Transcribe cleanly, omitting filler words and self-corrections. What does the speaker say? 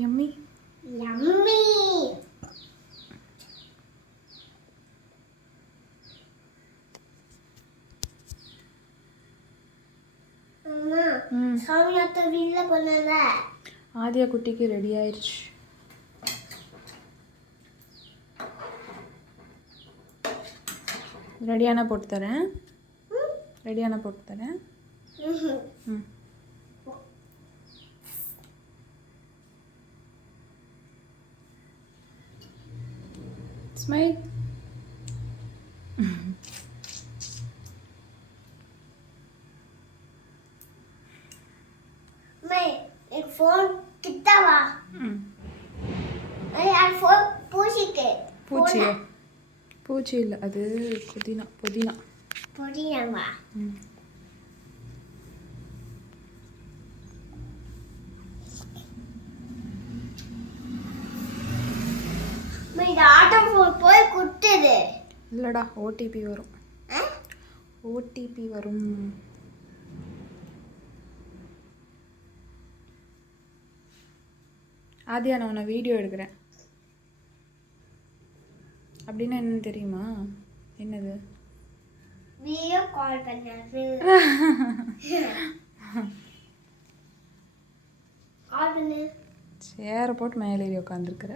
Yummy yummy. அம்மா சாமியாத்த வீட்ல பண்ணல. ஆதியா குட்டிக்கு ரெடி ஆயிடுச்சு. ரெடியான போட்டு தரேன். ரெடியான போட்டு தரேன். ம் ஸ்மைல். மே एक फोन कितना वा अरे यार फोन पूछिके பூச்சியா? பூச்சி இல்லை, அது புதினா. புதினா புதினா வா. மே இந்த ஆட்டோ ஃபோன் போய் குடுத்துது. இல்லைடா, ஓடிபி வரும். ஓடிபி வரும். ஆதியா, நான் உன்னை வீடியோ எடுக்கிறேன். அப்படின்னா என்னன்னு தெரியுமா? என்னது? வீடியோ கால் பண்ணு. ஆடுனே சேரை போட்டு மேலே ஏறி உட்காந்துருக்குற.